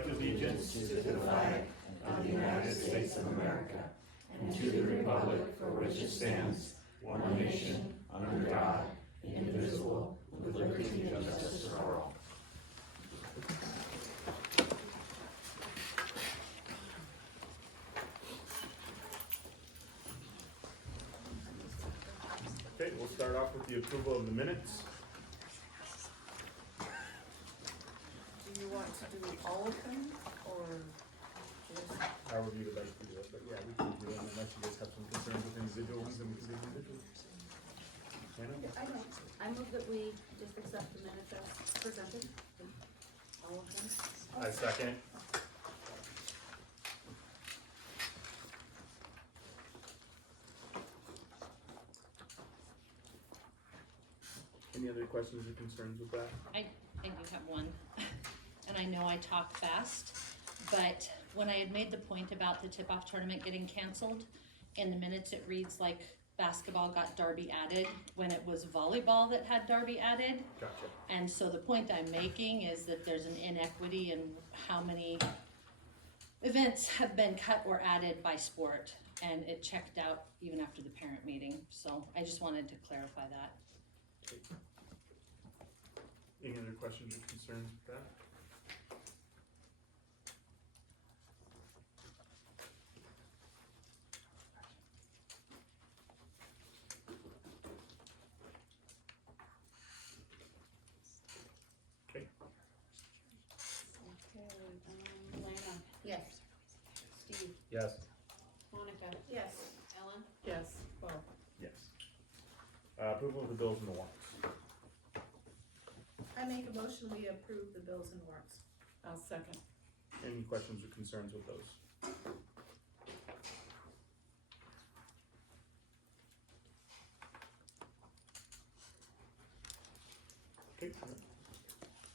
pledge allegiance to the flag of the United States of America and to the republic for which it stands, one nation, under God, indivisible, with liberty and justice for all. Okay, we'll start off with the approval of the minutes. Do you want to do all of them, or just? However you would like to do it, but yeah, we can do it unless you guys have some concerns with individual ones, then we can do individual. Hannah? I move that we just accept the minutes as presented, all of them. I second. Any other questions or concerns with that? I do have one, and I know I talk fast, but when I had made the point about the tip-off tournament getting canceled, in the minutes it reads like basketball got Darby added, when it was volleyball that had Darby added. Gotcha. And so the point I'm making is that there's an inequity in how many events have been cut or added by sport, and it checked out even after the parent meeting, so I just wanted to clarify that. Any other questions or concerns with that? Okay, Okay, Lana, Yes. Steve, yes. Monica, Yes. Ellen? Yes. Bob? Yes. Approval of the bills and the warrants. I make a motion, we approve the bills and warrants. I'll second. Any questions or concerns with those? Okay,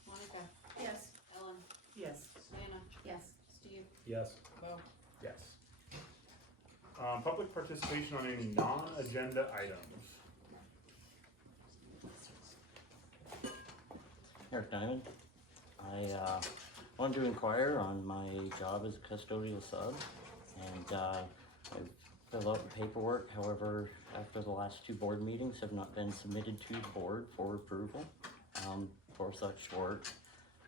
Monica, Yes. Ellen? Yes. Lana? Yes. Steve? yes. Bob? Yes. Public participation on any non-agenda items. Eric Diamond. I wanted to inquire on my job as a custodial sub, and I filled out the paperwork. However, after the last two board meetings have not been submitted to the board for approval for such work.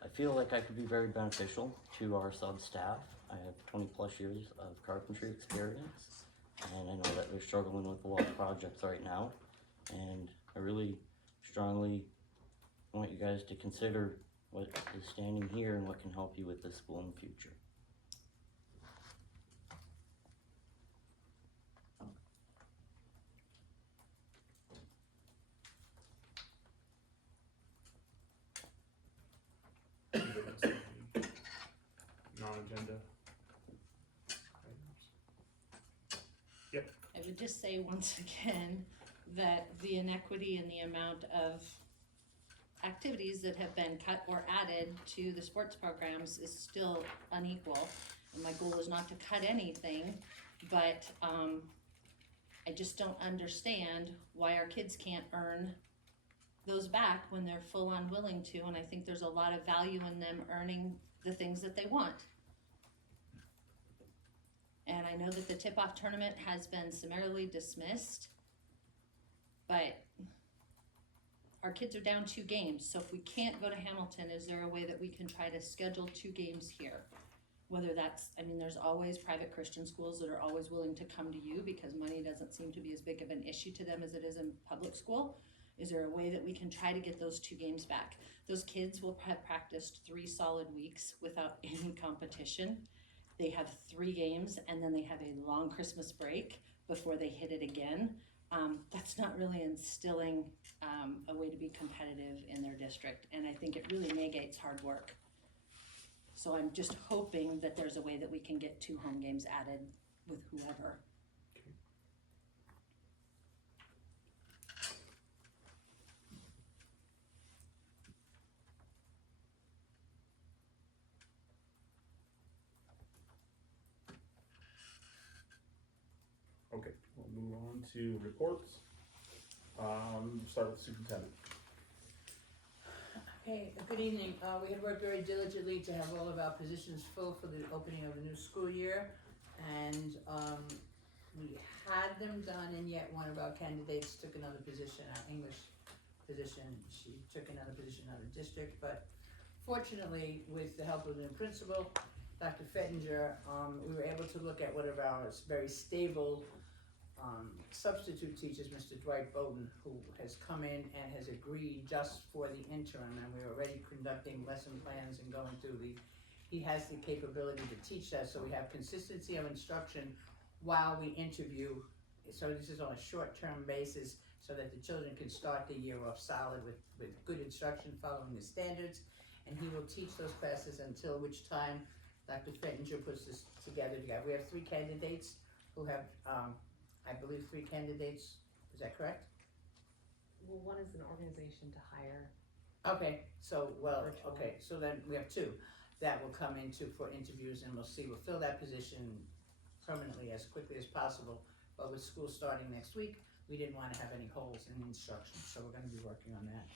I feel like I could be very beneficial to our sub staff. I have 20 plus years of carpentry experience, and I know that they're struggling with a lot of projects right now, and I really strongly want you guys to consider what is standing here and what can help you with this school in the future. Non-agenda items. I would just say once again that the inequity in the amount of activities that have been cut or added to the sports programs is still unequal. And my goal is not to cut anything, but I just don't understand why our kids can't earn those back when they're full on willing to, and I think there's a lot of value in them earning the things that they want. And I know that the tip-off tournament has been summarily dismissed, but our kids are down 2 games, so if we can't go to Hamilton, is there a way that we can try to schedule 2 games here? Whether that's, I mean, there's always private Christian schools that are always willing to come to you because money doesn't seem to be as big of an issue to them as it is in public school. Is there a way that we can try to get those 2 games back? Those kids will have practiced 3 solid weeks without any competition. They have 3 games and then they have a long Christmas break before they hit it again. That's not really instilling a way to be competitive in their district, and I think it really negates hard work. So I'm just hoping that there's a way that we can get 2 home games added with whoever. Okay, we'll move on to reports. Start with superintendent. Okay, good evening. We have worked very diligently to have all of our positions full for the opening of the new school year. And we had them done, and yet one of our candidates took another position, our English position. She took another position out of district, but fortunately, with the help of the new principal, Dr. Fettinger, we were able to look at one of our very stable substitute teachers, Mr. Dwight Bowden, who has come in and has agreed just for the interim, and we're already conducting lesson plans and going through he has the capability to teach that, so we have consistency of instruction while we interview. So this is on a short-term basis, so that the children can start the year off solid with good instruction, following the standards, and he will teach those classes until which time Dr. Fettinger puts this together. We have 3 candidates who have, I believe 3 candidates, is that correct? Well, one is an organization to hire. Okay, so, Virtual. okay, so then we have 2 that will come for interviews, and we'll see, we'll fill that position permanently as quickly as possible. But with school starting next week, we didn't wanna have any holes in instruction, so we're gonna be working on that.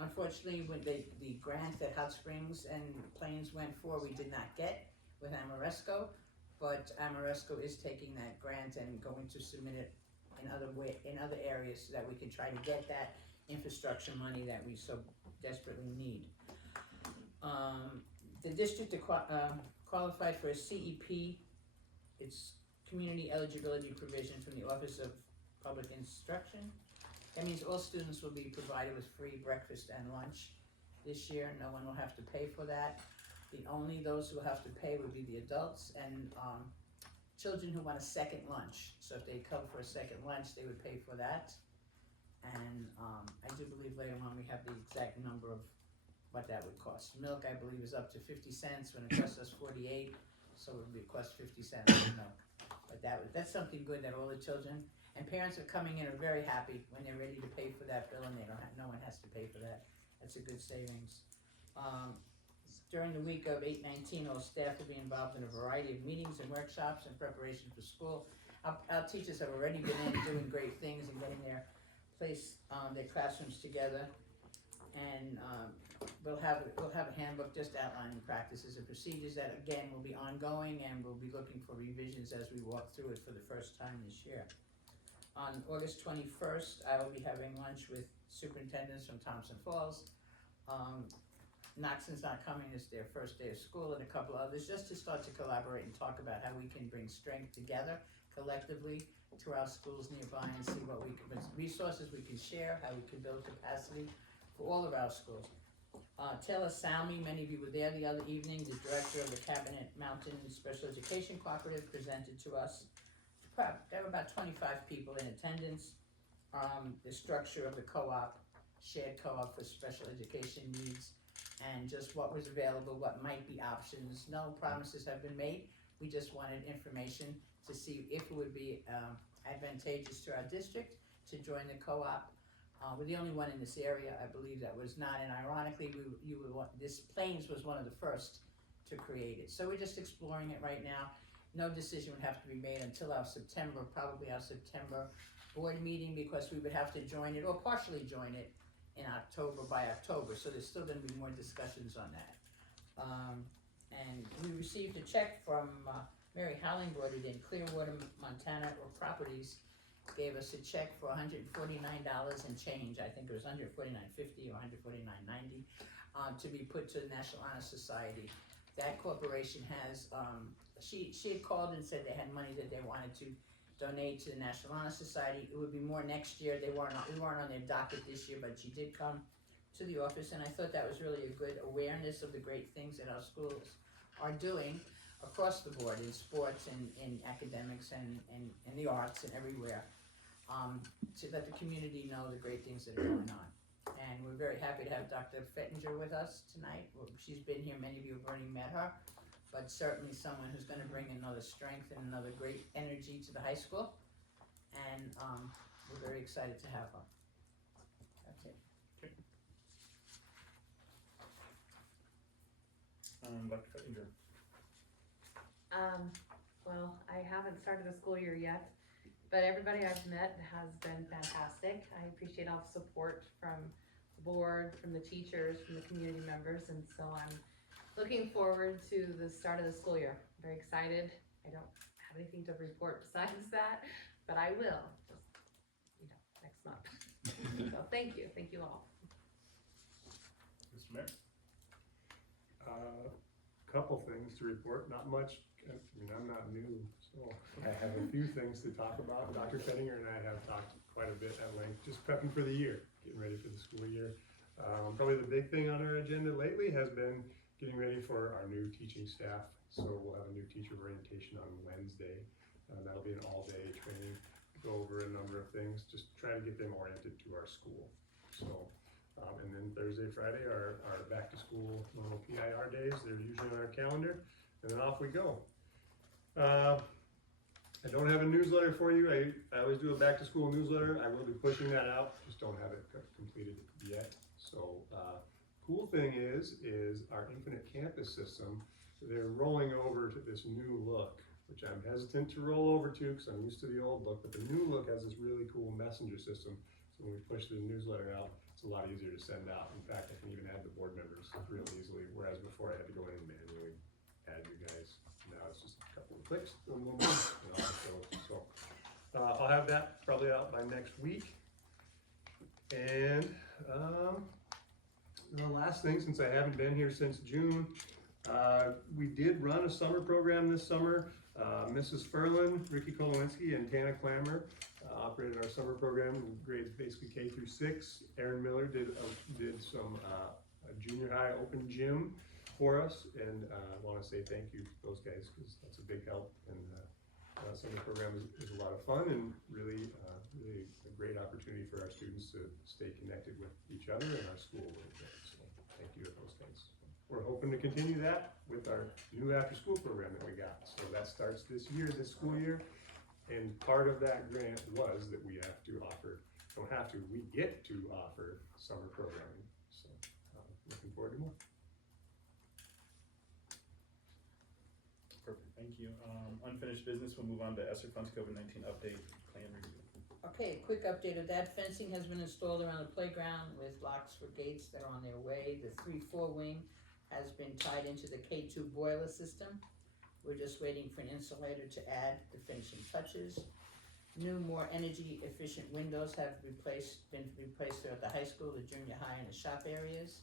Unfortunately, when the grant that Hot Springs and Plains went for, we did not get with Amoresco, but Amoresco is taking that grant and going to submit it in other areas so that we can try to get that infrastructure money that we so desperately need. The district qualified for a CEP, it's Community Eligibility Provision from the Office of Public Instruction. That means all students will be provided with free breakfast and lunch this year. No one will have to pay for that. Those who have to pay would be the adults and children who want a second lunch. So if they come for a second lunch, they would pay for that. And I do believe later on we have the exact number of what that would cost. Milk, I believe, is up to 50 cents when it costs us 48, so it would cost 50 cents for milk. But that's something good that all the children and parents are coming in are very happy when they're ready to pay for that bill and no one has to pay for that. That's a good savings. During the week of 8/19, all staff will be involved in a variety of meetings and workshops in preparation for school. Our teachers have already been in doing great things and getting their classrooms together. And we'll have a handbook just outlining practices and procedures that again will be ongoing, and we'll be looking for revisions as we walk through it for the first time this year. On August 21st, I will be having lunch with superintendents from Thompson Falls. Knoxon's not coming, it's their first day of school, and a couple others, just to start to collaborate and talk about how we can bring strength together collectively to our schools nearby and see what resources we can share, how we can build capacity for all of our schools. Taylor Salmi, many of you were there the other evening, the director of the Cabinet Mountain Special Education Cooperative, presented to us. There were about 25 people in attendance. The structure of the co-op, shared co-op for special education needs, and just what was available, what might be options. No promises have been made. We just wanted information to see if it would be advantageous to our district to join the co-op. We're the only one in this area, I believe, that was not, and ironically, this Plains was one of the first to create it. So we're just exploring it right now. No decision would have to be made until our September board meeting, because we would have to join it or partially join it by October. So there's still gonna be more discussions on that. And we received a check from Mary Howling, brought it in, Clearwater, Montana, or Properties, gave us a check for $149 and change. I think it was $149.50 or $149.90 to be put to the National Honor Society. That corporation has, she had called and said they had money that they wanted to donate to the National Honor Society. It would be more next year. We weren't on their docket this year, but she did come to the office, and I thought that was really a good awareness of the great things that our schools are doing across the board in sports and in academics and in the arts and everywhere, to let the community know the great things that are going on. And we're very happy to have Dr. Fettinger with us tonight. She's been here, many of you have already met her, but certainly someone who's gonna bring another strength and another great energy to the high school. And we're very excited to have her. That's it. Dr. Fettinger. Well, I haven't started the school year yet, but everybody I've met has been fantastic. I appreciate all the support from the board, from the teachers, from the community members, and so I'm looking forward to the start of the school year. Very excited. I don't have anything to report besides that, but I will, just, next month. So thank you all. Mr. Mayor? Couple things to report, not much. I mean, I'm not new, so I have a few things to talk about. Dr. Fettinger and I have talked quite a bit at length, just prepping for the year, getting ready for the school year. Probably the big thing on our agenda lately has been getting ready for our new teaching staff. So we'll have a new teacher orientation on Wednesday. That'll be an all-day training, go over a number of things, just try to get them oriented to our school. So, and then Thursday, Friday are back to school normal PIR days. They're usually on our calendar, and then off we go. I don't have a newsletter for you. I always do a back to school newsletter. I will be pushing that out, just don't have it completed yet. So, cool thing is our Infinite Campus system, they're rolling over to this new look, which I'm hesitant to roll over to because I'm used to the old look, but the new look has this really cool messenger system. So when we push the newsletter out, it's a lot easier to send out. In fact, I can even add the board members real easily, whereas before I had to go in and manually add you guys. Now it's just a couple of clicks, boom, boom, boom, and off it goes. So I'll have that probably out by next week. And the last thing, since I haven't been here since June, we did run a summer program this summer. Mrs. Ferlin, Ricky Kolowinski, and Tana Clammer operated our summer program in grades basically K through 6. Aaron Miller did some a junior high open gym for us, and I want to say thank you to those guys because that's a big help. And summer program is a lot of fun and really a great opportunity for our students to stay connected with each other and our school. So thank you to those guys. We're hoping to continue that with our new after-school program that we got. So that starts this school year. And part of that grant was that we we get to offer summer programming. So looking forward to more. Perfect, thank you. Unfinished business, we'll move on to ESSER Funds COVID-19 update plan review. Okay, quick update of that. Fencing has been installed around the playground with locks for gates that are on their way. The 3-4 wing has been tied into the K2 boiler system. We're just waiting for an insulator to add the finishing touches. New, more energy efficient windows have been replaced there at the high school, the junior high, and the shop areas.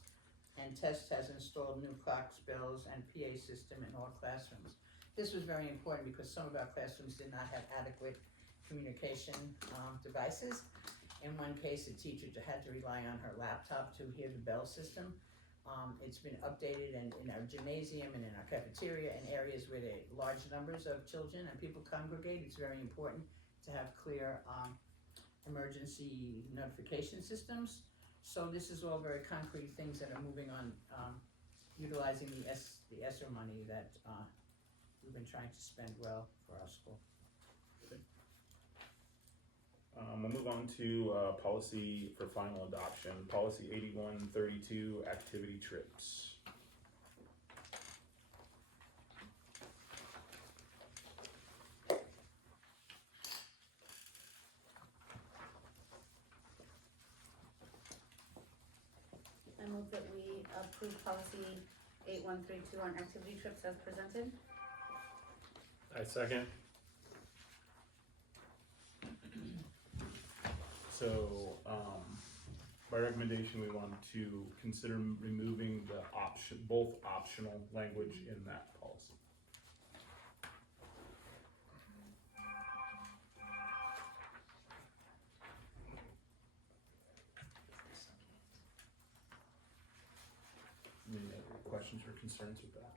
And Test has installed new clocks, bells, and PA system in all classrooms. This was very important because some of our classrooms did not have adequate communication devices. In one case, a teacher had to rely on her laptop to hear the bell system. It's been updated in our gymnasium and in our cafeteria and areas where there are large numbers of children and people congregate. It's very important to have clear emergency notification systems. So this is all very concrete things that are moving on, utilizing the ESSER money that we've been trying to spend well for our school. We'll move on to policy for final adoption, policy 8132, activity trips. I move that we approve policy 8132 on activity trips as presented. I second. So, by recommendation, we want to consider removing the both optional language in that policy. Any other questions or concerns with that?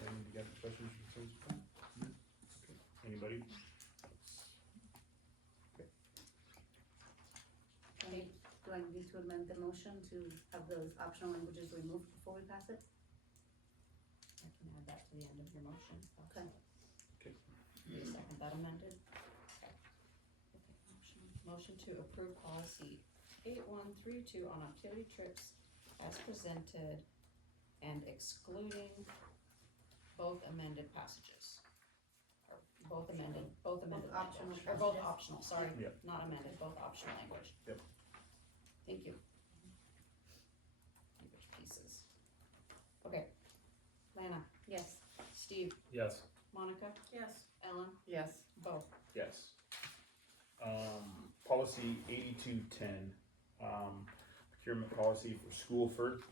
You got any questions or concerns with that? Okay. Anybody? Okay. Do I need to amend the motion to have those optional languages removed before we pass it? I can add that to the end of your motion. Okay. Okay. Need a second that amended? Okay, motion to approve policy 8132 on activity trips as presented and excluding both amended passages. Or both amended optional language, or both passages. optional, sorry, Yep. not amended, both optional language. Yep. Thank you. Language pieces. Okay, Lana, Yes. Steve, Yes. Monica, Yes. Ellen, Yes. Bo. Yes. Policy 8210, procurement policy for school food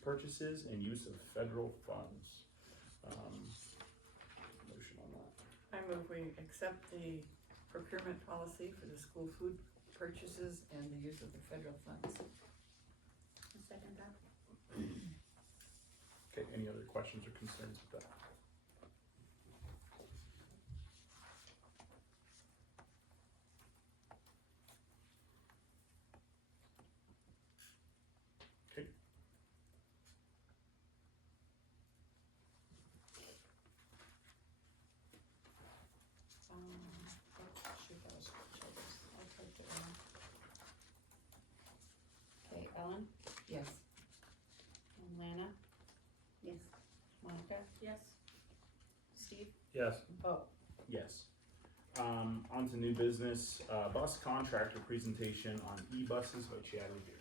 purchases and use of federal funds. Motion on that. I move we accept the procurement policy for the school food purchases and the use of the federal funds. I'll second that. Okay, any other questions or concerns with that? Okay. Shoot, that was children's. I typed it wrong. Okay, Ellen, Yes. and Lana, Yes. Monica, Yes. Steve, Yes. Bo. Yes. On to new business, bus contractor presentation on e-buses by Chad Revere.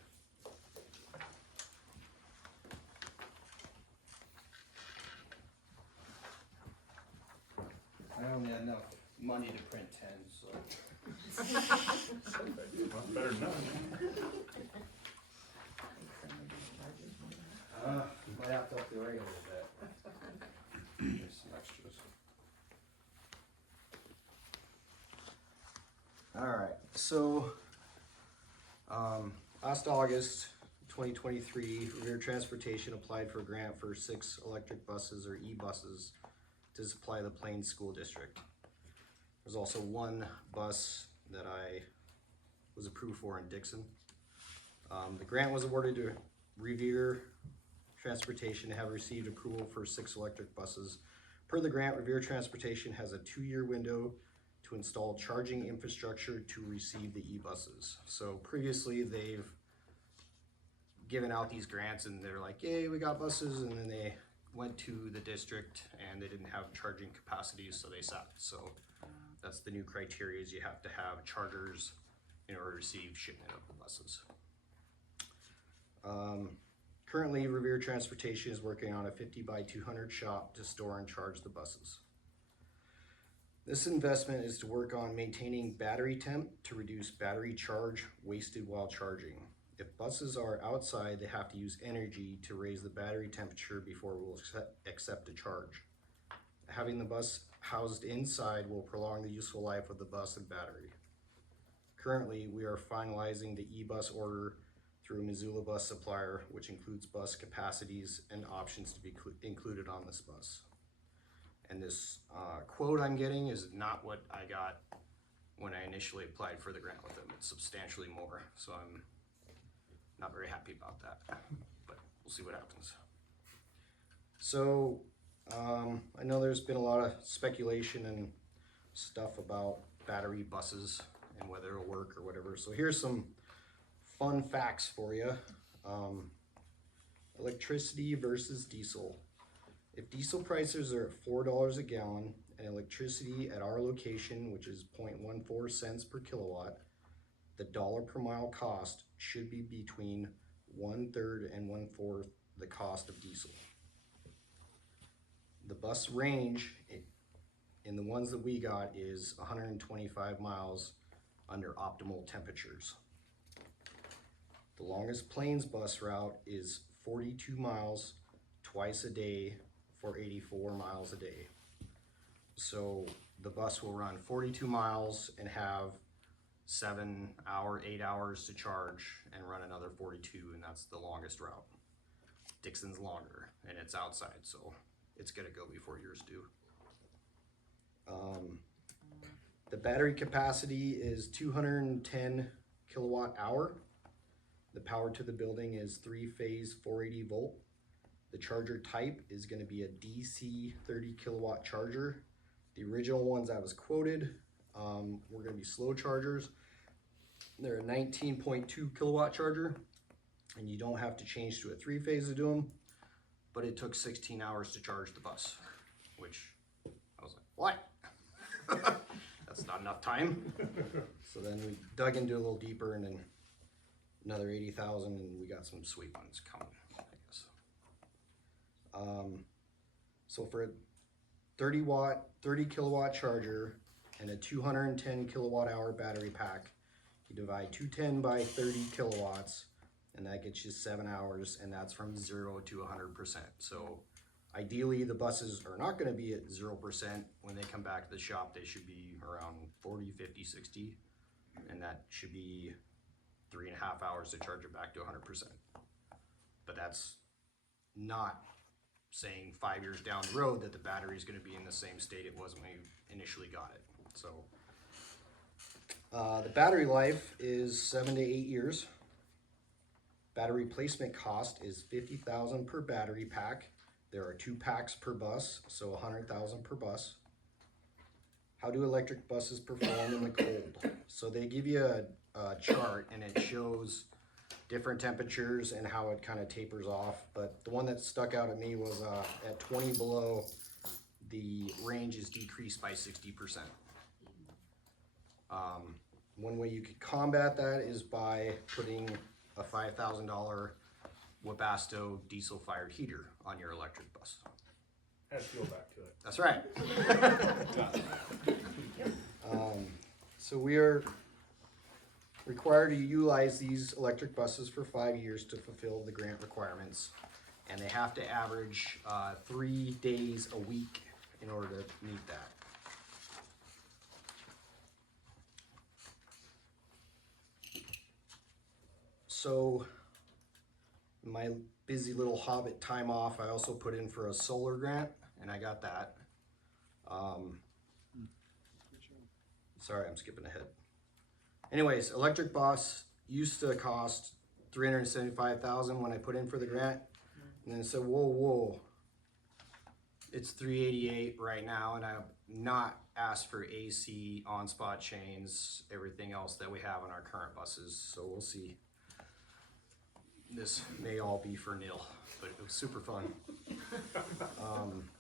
I only had enough money to print 10, so. Well, better than none. Might have to up the rate a little bit. There's some extras. Alright, so, last August 2023, Revere Transportation applied for a grant for 6 electric buses or e-buses to supply the Plains School District. There's also one bus that I was approved for in Dixon. The grant was awarded to Revere Transportation to have received approval for 6 electric buses. Per the grant, Revere Transportation has a 2-year window to install charging infrastructure to receive the e-buses. So previously they've given out these grants and they're like, yay, we got buses, and then they went to the district and they didn't have charging capacities, so they sat. So that's the new criteria, is you have to have chargers in order to receive shipment of the buses. Currently, Revere Transportation is working on a 50 by 200 shop to store and charge the buses. This investment is to work on maintaining battery temp to reduce battery charge wasted while charging. If buses are outside, they have to use energy to raise the battery temperature before it will accept a charge. Having the bus housed inside will prolong the useful life of the bus and battery. Currently, we are finalizing the e-bus order through a Missoula bus supplier, which includes bus capacities and options to be included on this bus. And this quote I'm getting is not what I got when I initially applied for the grant with them. It's substantially more, so I'm not very happy about that, but we'll see what happens. So I know there's been a lot of speculation and stuff about battery buses and whether it'll work or whatever. So here's some fun facts for you. Electricity versus diesel. If diesel prices are at $4 a gallon and electricity at our location, which is 0.14 cents per kilowatt, the dollar per mile cost should be between 1/3 and 1/4 the cost of diesel. The bus range in the ones that we got is 125 miles under optimal temperatures. The longest Plains bus route is 42 miles twice a day for 84 miles a day. So the bus will run 42 miles and have 8 hours to charge and run another 42, and that's the longest route. Dixon's longer and it's outside, so it's gonna go before yours do. The battery capacity is 210 kilowatt hour. The power to the building is 3-phase 480 volt. The charger type is going to be a DC 30 kilowatt charger. The original ones I was quoted were going to be slow chargers. They're a 19.2 kilowatt charger, and you don't have to change to a 3-phase to do them, but it took 16 hours to charge the bus, which I was like, what? That's not enough time. So then we dug into a little deeper, and then another 80,000, and we got some sweet ones coming, I guess. So for a 30 kilowatt charger and a 210 kilowatt hour battery pack, you divide 210 by 30 kilowatts, and that gets you 7 hours, and that's from 0 to 100%. So ideally, the buses are not going to be at 0%. When they come back to the shop, they should be around 40, 50, 60, and that should be 3.5 hours to charge it back to 100%. But that's not saying 5 years down the road that the battery is going to be in the same state it was when we initially got it. So the battery life is 7 to 8 years. Battery replacement cost is $50,000 per battery pack. There are 2 packs per bus, so $100,000 per bus. How do electric buses perform in the cold? So they give you a chart, and it shows different temperatures and how it kind of tapers off. But the one that stuck out at me was at 20 below, the range is decreased by 60%. One way you could combat that is by putting a $5,000 Webasto diesel-fired heater on your electric bus. Add fuel back to it. That's right. So we are required to utilize these electric buses for 5 years to fulfill the grant requirements, and they have to average 3 days a week in order to meet that. So my busy little Hobbit time off, I also put in for a solar grant, and I got that. Sorry, I'm skipping ahead. Anyways, electric bus used to cost $375,000 when I put in for the grant, and then said, whoa, it's $388 right now, and I've not asked for AC, on-spot chains, everything else that we have on our current buses. So we'll see. This may all be for nil, but it was super fun.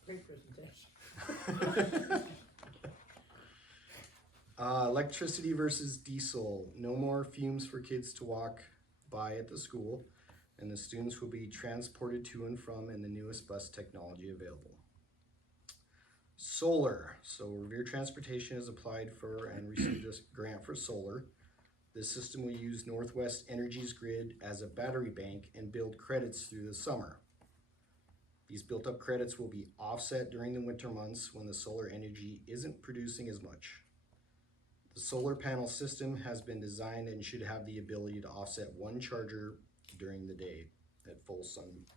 Great presentation. Electricity versus diesel. No more fumes for kids to walk by at the school, and the students will be transported to and from in the newest bus technology available. Solar. So Revere Transportation has applied for and received a grant for solar. This system will use Northwest Energy's grid as a battery bank and build credits through the summer. These built up credits will be offset during the winter months when the solar energy isn't producing as much. The solar panel system has been designed and should have the ability to offset 1 charger during the day at full sun.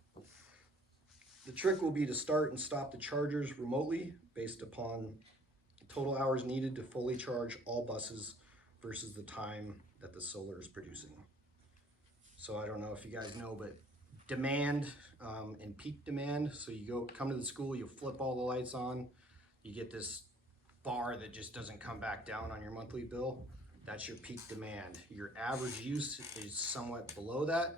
The trick will be to start and stop the chargers remotely based upon total hours needed to fully charge all buses versus the time that the solar is producing. So I don't know if you guys know, but demand and peak demand. So you come to the school, you flip all the lights on, you get this bar that just doesn't come back down on your monthly bill. That's your peak demand. Your average use is somewhat below that,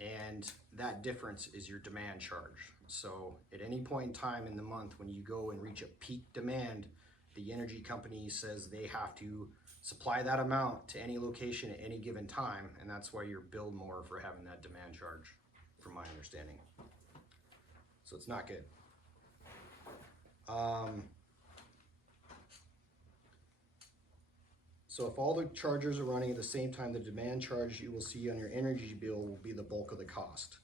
and that difference is your demand charge. So at any point in time in the month when you go and reach a peak demand, the energy company says they have to supply that amount to any location at any given time, and that's why you're billed more for having that demand charge, from my understanding. So it's not good. So if all the chargers are running at the same time, the demand charge you will see on your energy bill will be the bulk of the cost.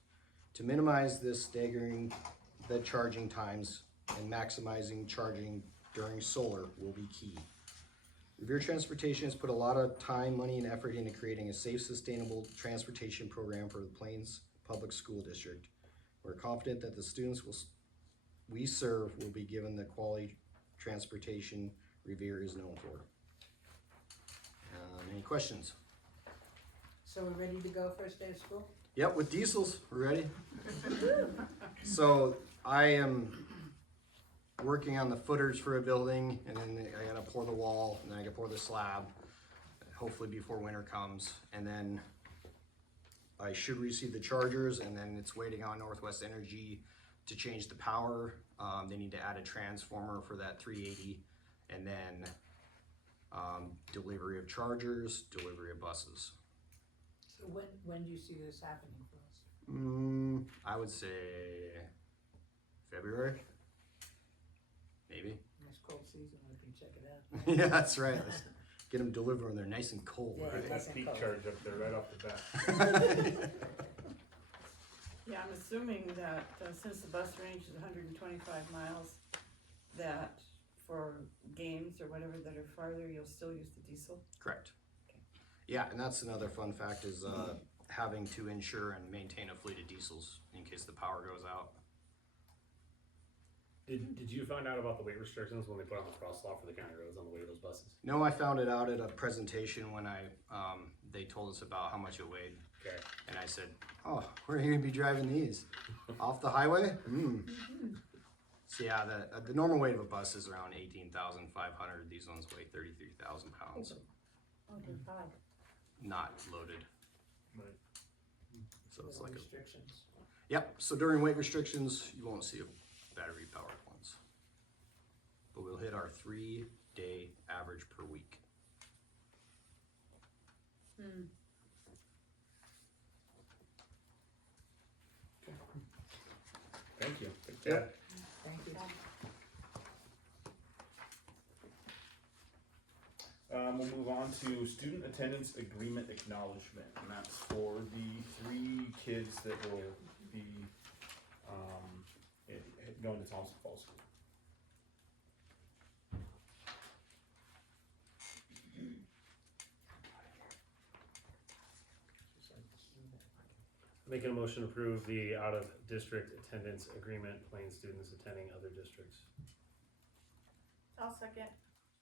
To minimize this, staggering the charging times and maximizing charging during solar will be key. Revere Transportation has put a lot of time, money, and effort into creating a safe, sustainable transportation program for the Plains Public School District. We're confident that the students we serve will be given the quality transportation Revere is known for. Any questions? So we're ready to go first day of school? Yep, with diesels, we're ready. So I am working on the footers for a building, and then I gotta pour the wall, and then I gotta pour the slab, hopefully before winter comes, and then I should receive the chargers, and then it's waiting on Northwest Energy to change the power. They need to add a transformer for that 380, and then delivery of chargers, delivery of buses. So when do you see this happening for us? I would say February, maybe. Next cold season, we can check it out. Yeah, that's right. Let's get them delivered when they're nice and cold. Yeah, Right? nice That and peak cold. charge up there right off the bat. Yeah, I'm assuming that since the bus range is 125 miles, that for games or whatever that are farther, you'll still use the diesel? Correct. Yeah, and that's another fun fact is having to insure and maintain a fleet of diesels in case the power goes out. Did you find out about the weight restrictions when they put on the crosswalk for the county roads on the way to those buses? No, I found it out at a presentation when they told us about how much it weighed. Okay. And I said, oh, where are you going to be driving these? Off the highway? So yeah, the normal weight of a bus is around 18,500. These ones weigh 33,000 pounds. Oh, dear God. Not loaded. Right. So it's No like a... restrictions. Yep, so during weight restrictions, you won't see battery powered ones. But we'll hit our 3-day average per week. Thank you. Yep. Thank you. We'll move on to student attendance agreement acknowledgement, and that's for the 3 kids that will be going to Thompson Falls School. Making a motion to approve the out-of-district attendance agreement, Plain students attending other districts. I'll second.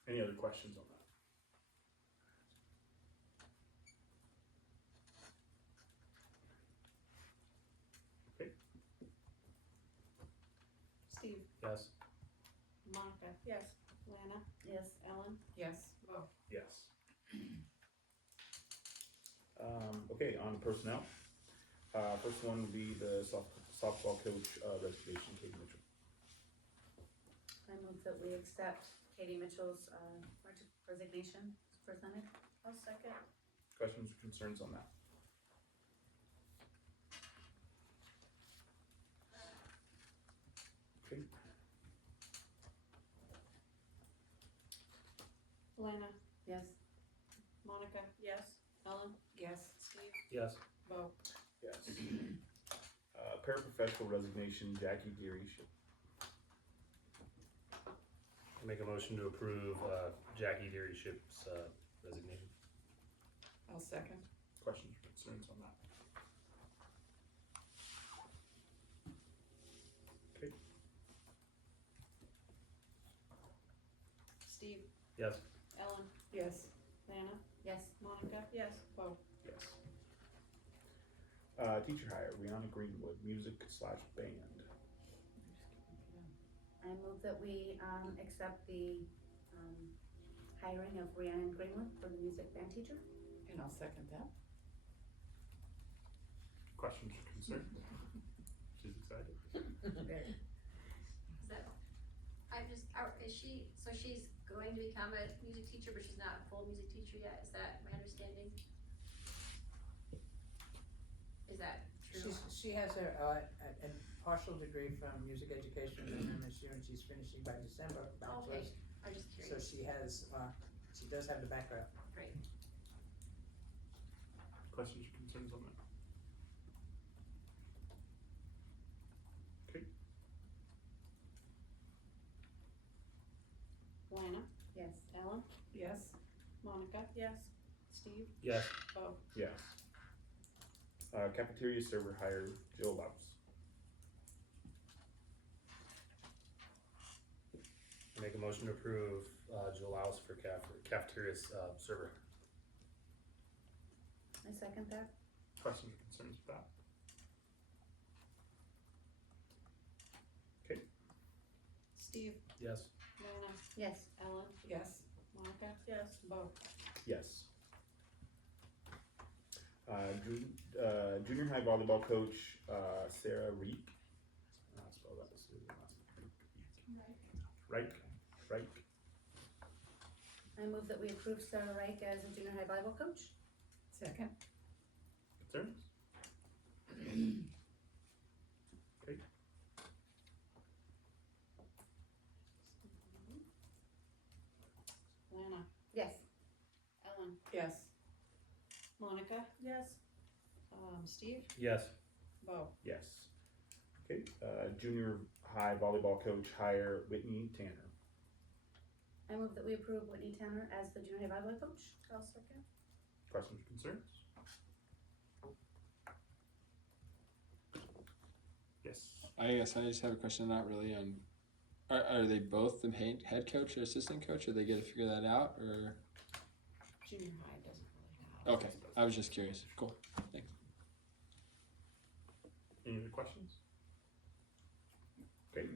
Any other questions on that? Steve, Yes. Monica, Yes. Lana, Yes. Ellen, Yes. Bo. Yes. Okay, on personnel. First one would be the softball coach resignation, Katie Mitchell. I move that we accept Katie Mitchell's resignation as presented. I'll second. Questions or concerns on that? Okay, Lana, Yes. Monica, Yes. Ellen, Yes. Steve, Yes. Bo. yes. Paraprofessional resignation, Jackie Geary. Make a motion to approve Jackie Dearyship's resignation. I'll second. Questions or concerns on that? Okay, Steve, Yes. Ellen, Yes. Lana, Yes. Monica, Yes. Bo. yes. Teacher hire, Rihanna Greenwood, music/band. I move that we accept the hiring of Rhiannon Greenwood for the music band teacher. And I'll second that. Questions or concerns? She's excited. Is she, so she's going to become a music teacher, but she's not a full music teacher yet, is that my understanding? Is that true? She has a partial degree from music education from MSU, and she's finishing by December, Okay, bachelor's. I'm just So curious. she does have the background. Great. Questions or concerns on that? Okay, Lana, Yes. Ellen, Yes. Monica, Yes. Steve, Yes. Bo. yes. Cafeteria server hire, Jill Louse. Make a motion to approve Jill House for cafeteria server. I second that. Questions or concerns with that? Okay, Steve, Yes. Lana, Yes. Ellen, Yes. Monica, Yes. Bo. yes. Junior high volleyball coach, Sarah Reek. I'll spell that Reich. I move that we approve Sarah Reich as a junior high volleyball coach. Second. Concerns? Okay, Lana, Yes. Ellen, Yes. Monica, Yes. Steve, Yes. Bo. yes. Okay, junior high volleyball coach, hire Whitney Tanner. I move that we approve Whitney Tanner as the junior high volleyball coach. I'll second. Questions or concerns? Yes. I guess I just have a question, not really on, are they both the head coach or assistant coach, or they get to figure that out, or? Junior high doesn't really have. Okay, I was just curious. Cool, thanks. Any other questions? Okay,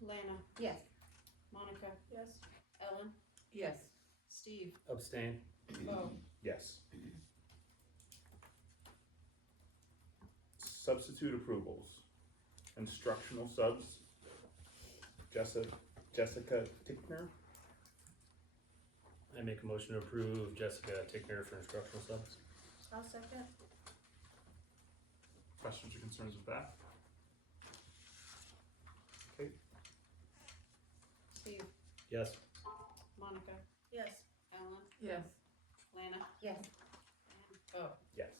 Lana, Yes. Monica, Yes. Ellen, Yes. Steve, Abstain. Bo. yes. Substitute approvals. Instructional subs. Jessica Tickner. I make a motion to approve Jessica Tickner for instructional subs. I'll second. Questions or concerns with that? Okay, Steve, Yes. Monica, Yes. Ellen, Yes. Lana, Yes. and Bo. yes.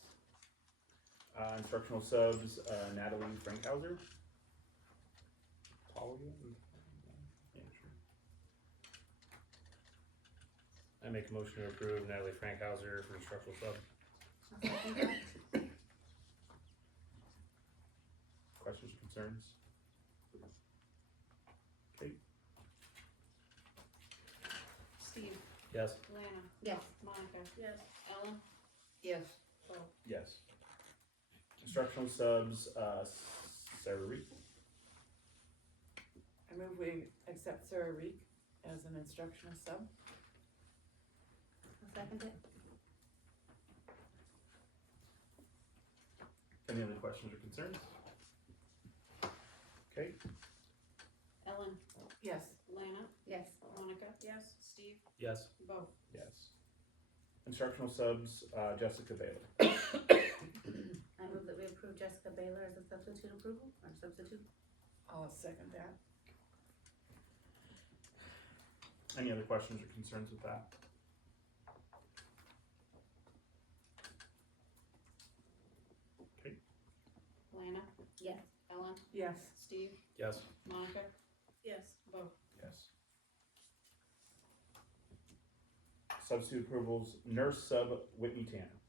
Instructional subs, Natalie Frankhauser. Talia? Yeah, sure. I make a motion to approve Natalie Frankhauser for instructional sub. I'll second that. Questions or concerns? Okay, Steve, Yes. Lana, Yes. Monica, Yes. Ellen, Yes. Bo. yes. Instructional subs, Sarah Reed. I move we accept Sarah Reek as an instructional sub. I'll second it. Any other questions or concerns? Okay, Ellen, Yes. Lana, Yes. Monica, Yes. Steve, Yes. Bo. yes. Instructional subs, Jessica Baylor. I move that we approve Jessica Baylor as a substitute approval, or substitute. I'll second that. Any other questions or concerns with that? Okay, Lana, Yes. Ellen, Yes. Steve, Yes. Monica, Yes. Bo. yes. Substitute approvals, nurse sub Whitney Tanner.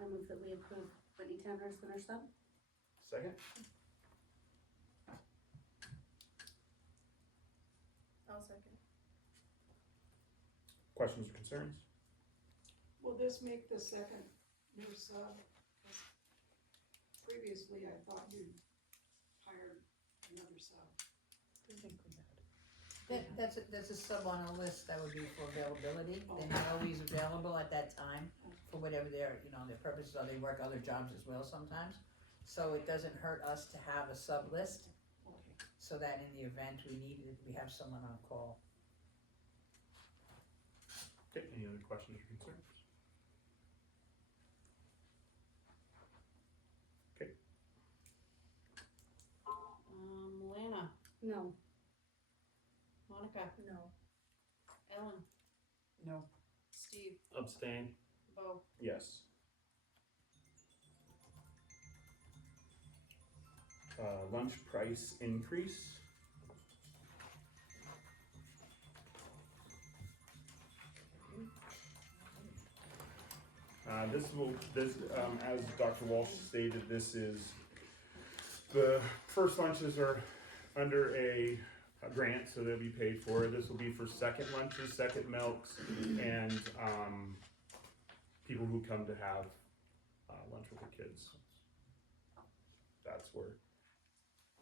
I move that we approve Whitney Tanner as the nurse sub. Second? I'll second. Questions or concerns? Will this make the second new sub? 'Cause previously, I thought you hired another sub. I think we had. That's a sub on a list that would be for availability. They're not always available at that time for whatever their purposes are. They work other jobs as well sometimes. So it doesn't hurt us to have a sub list, Okay. so that in the event we need it, we have someone on call. Okay, any other questions or concerns? Lana, No. Monica, No. Ellen, No. Steve, Abstain. Bo. Yes. Lunch price increase. As Dr. Walsh stated, this is, the first lunches are under a grant, so they'll be paid for. This will be for second lunches, second milks, and, people who come to have lunch with the kids. That's where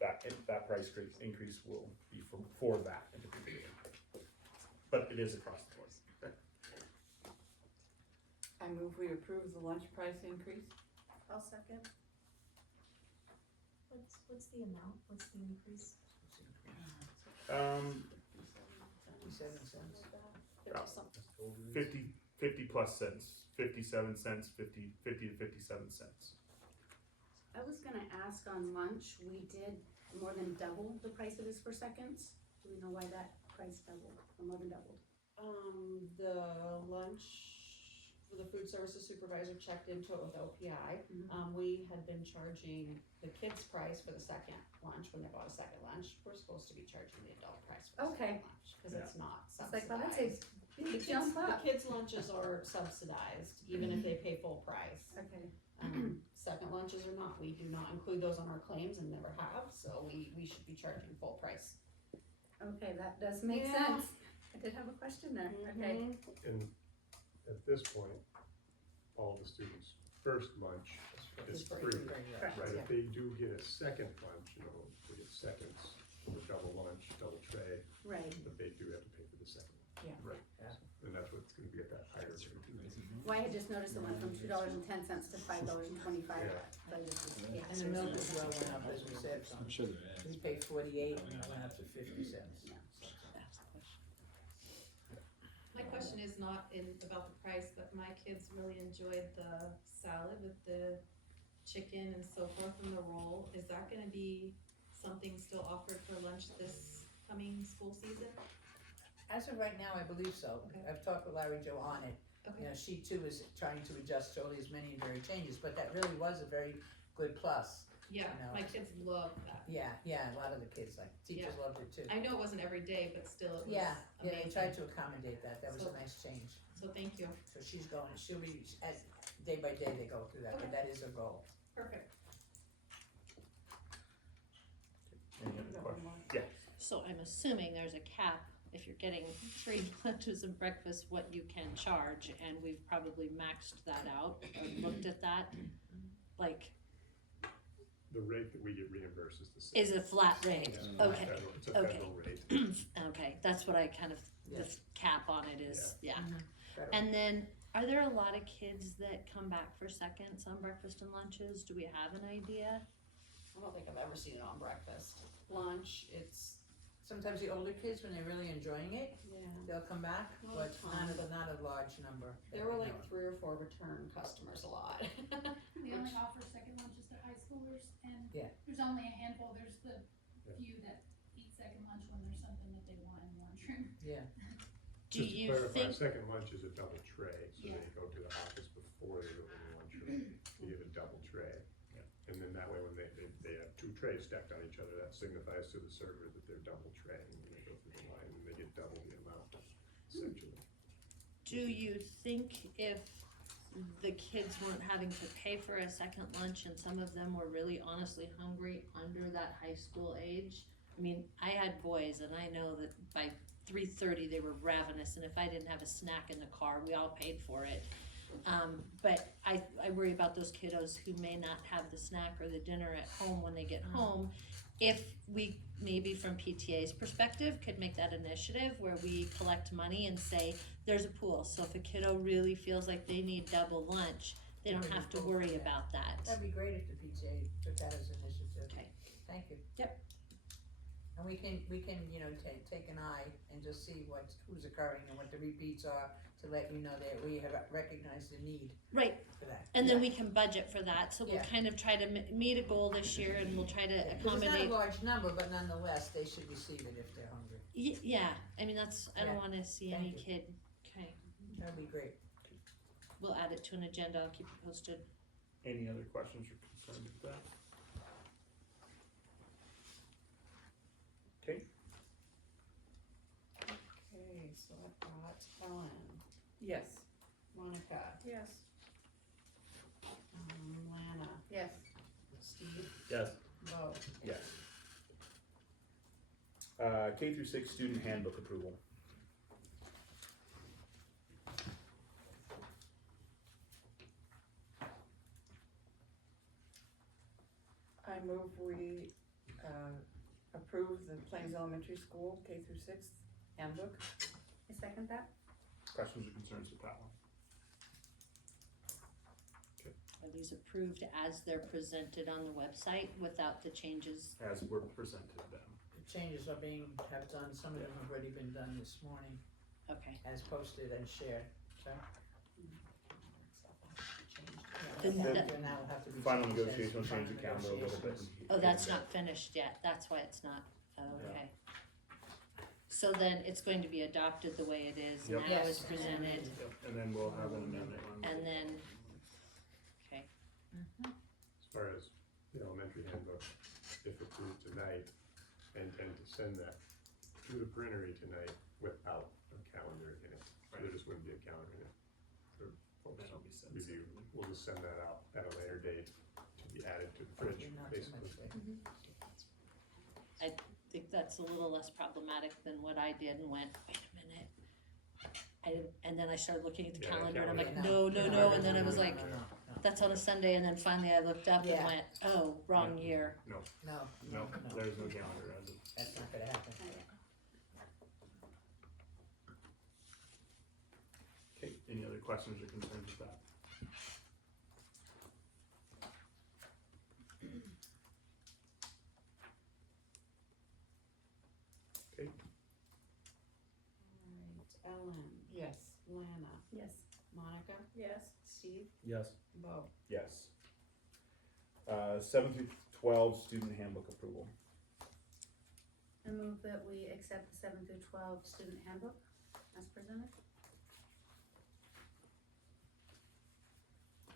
that price increase will be for that in particular. But it is across the board. I move we approve the lunch price increase. I'll second. What's the amount, what's the increase? 57 cents. Yeah. Something. 50 plus cents, 57 cents, 50 to 57 cents. I was gonna ask on lunch, we did more than double the price it is for seconds. Do we know why that price doubled, or more than doubled? The lunch, the food services supervisor checked into it with OPI. We had been charging the kids' price for the second lunch, when they bought a second lunch. We're supposed to be charging the adult price for the Okay. second lunch, cause it's not It's like, well, that's subsidized. a big jump The up. kids' lunches are subsidized, even if they pay full price. Okay. Second lunches are not, we do not include those on our claims and never have, so we should be charging full price. Okay, that does make Yeah. sense. I did have a question there, okay. And at this point, all the students' first lunch is free. Correct. Right, if they do get a second lunch, they get seconds, or double lunch, double tray, Right. but they do have to pay for the second. Yeah. Right. And that's what's gonna be at that higher rate. Well, I had just noticed it went from $2.10 to $5.25. Yeah. So I just, And the milk as well went up, as we said, I'm sure there is. we paid 48 and it went up to 50 cents. My question is not about the price, but my kids really enjoyed the salad with the chicken and so forth and the roll. Is that gonna be something still offered for lunch this coming school season? As of right now, I believe so. Okay. I've talked with Larry Jo on it. Okay. She too is trying to adjust to all these many and varied changes, but that really was a very good plus. Yeah, No. my kids loved that. Yeah, a lot of the kids, like, teachers loved it too. I know it wasn't every day, but still it was Yeah, they amazing. tried to accommodate that. That was a So- nice change. So thank you. So she'll be, as, day by day they go through that, but Okay. that is a goal. Perfect. Any other questions? Yeah. So I'm assuming there's a cap, if you're getting free lunches and breakfast, what you can charge, and we've probably maxed that out, or looked at that. Like, The rate that we get reimbursed is the same. is it a flat rate? It's a Okay, federal- It's a okay. federal rate. Okay, that's what I kind of, the Yes. cap on it is, yeah. Federal. And then, are there a lot of kids that come back for seconds on breakfast and lunches? Do we have an idea? I don't think I've ever seen it on breakfast. Lunch, it's, Sometimes the older kids, when they're really enjoying it, yeah. they'll come back, All but the time. not a large number. There were like 3 or 4 return customers a lot. We only offer second lunches to high schoolers, and Yeah. there's only a handful, there's the Yeah. few that eat second lunch when there's something that they want in the lunchroom. Yeah, Do Just to you clarify, think, second lunch is a double tray, so Yeah. they go to the office before they go to the lunchroom. You get a double tray. And then that way, when they have 2 trays stacked on each other, that signifies to the server that they're double traying. When they go through the line, and they get double the amount, essentially. do you think if the kids weren't having to pay for a second lunch and some of them were really honestly hungry under that high school age? I mean, I had boys and I know that by 3:30 they were ravenous, and if I didn't have a snack in the car, we all paid for it. But I worry about those kiddos who may not have the snack or the dinner at home when they get home. If we, maybe from PTA's perspective, could make that initiative where we collect money and say, there's a pool, so if a kiddo really feels like they need double lunch, they don't have to worry about that. that'd be great if the PTA took that as an initiative. Okay. Thank you. Yep. And we can, take an eye and just see who's occurring and what the repeats are, to let you know that we have recognized the need Right, for that. and then we can budget for that, so we'll Yeah. kind of try to meet a goal this year, and we'll try to Because it's not a accommodate. large number, but nonetheless, they should receive it if they're hungry. Yeah, I mean, that's, I don't Yeah. wanna see Thank any you. kid, okay, That'd be great. we'll add it to an agenda, I'll keep you posted. Any other questions or concerns with that? Okay, Okay, so I've got Helen, Yes. Monica, Yes. Lana, Yes. Steve, yes. Bo. Yes. K through 6 student handbook approval. I move we, approve the Plains Elementary School K through 6th handbook. I second that. Questions or concerns with that one? Are these approved as they're presented on the website without the changes? As we're presented then. The changes are have done, some of them have already been done this morning, Okay. as posted and shared, so. Then Yeah, that- and that'll have to be Final changed as negotiation will change the final calendar a little bit. negotiations. Oh, that's not finished yet, that's why it's not, okay. So then it's going to be adopted the way it is Yep. now Yes. as presented, Yep, and then we'll have an amendment on. and then, okay, As far as the elementary handbook, if approved tonight, I intend to send that to the printery tonight without a calendar in it. There just wouldn't be a calendar in it for folks That'll to be sent review. separately. We'll just send that out at a later date to be added to the fridge, Hopefully not too basically. much there. I think that's a little less problematic than what I did and went, wait a minute. And then I started looking at the Yeah, the calendar and I'm like, calendar. no, and then I was like, No. that's on a Sunday, and then finally I looked up and Yeah. went, oh, wrong year. No, No, no, there's no calendar as of. that's not gonna happen. Okay, any other questions or concerns with that? Okay, Alright, Ellen, Yes. Lana, Yes. Monica, Yes. Steve, yes. Bo. Yes. 7 through 12 student handbook approval. I move that we accept the 7 through 12 student handbook as presented.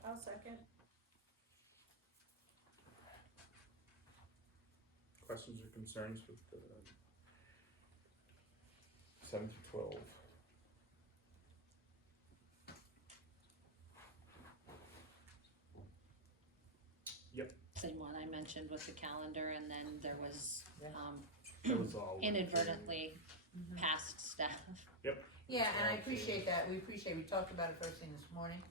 I'll second. Questions or concerns with the 7 through 12? Same one I mentioned with the calendar, and then there was, That was all. inadvertently past stuff. Yeah, and I appreciate that, we talked about it first thing this morning,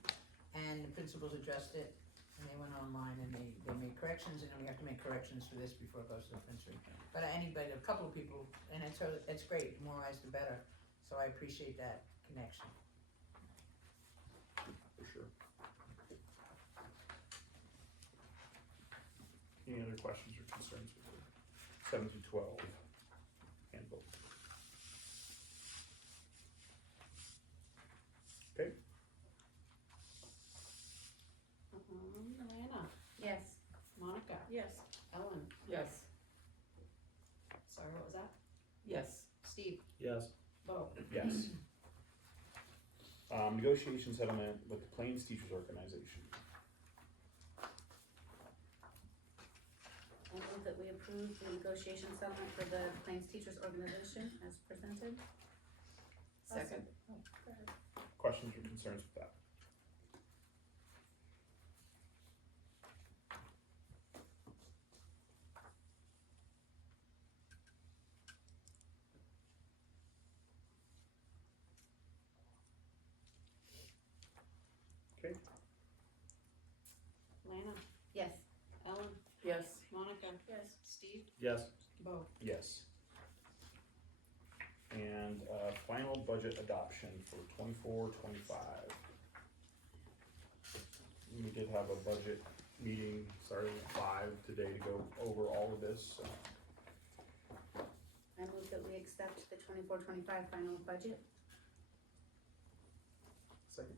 and the principals addressed it, and they went online and they made corrections, and then we have to make corrections for this before it goes to the printer. But a couple of people, and it's great, the more eyes the better, so I appreciate that connection. For sure. Any other questions or concerns with the 7 through 12 handbook? Okay, Lana, Yes. Monica, Yes. Ellen, Yes. sorry, what was that? Yes. Steve, yes. Bo. Yes. Negotiation settlement with the Plains Teachers Organization. I move that we approve the negotiation settlement for the Plains Teachers Organization as presented. Second. Questions or concerns with that? Okay, Lana, Yes. Ellen, Yes. Monica, Yes. Steve, yes. Bo. Yes. And, final budget adoption for 24-25. We did have a budget meeting starting at 5 today to go over all of this, so. I move that we accept the 24-25 final budget. Second.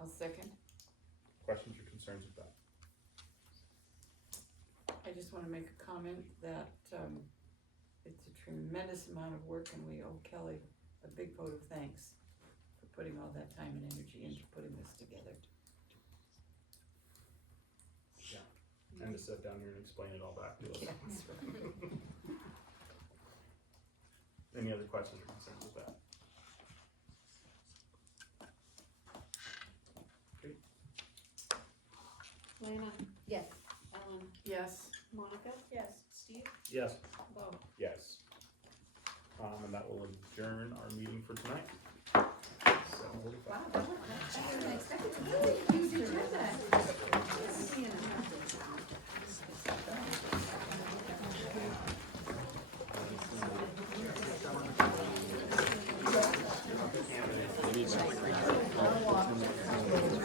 I'll second. Questions or concerns with that? I just wanna make a comment that, it's a tremendous amount of work, and we owe Kelly a big vote of thanks for putting all that time and energy into putting this together. And to sit down here and explain it all back to us. Yes. Any other questions or concerns with that? Lana, Yes. Ellen, Yes. Monica, Yes. Steve, Yes. Bo. Yes. And that will adjourn our meeting for tonight.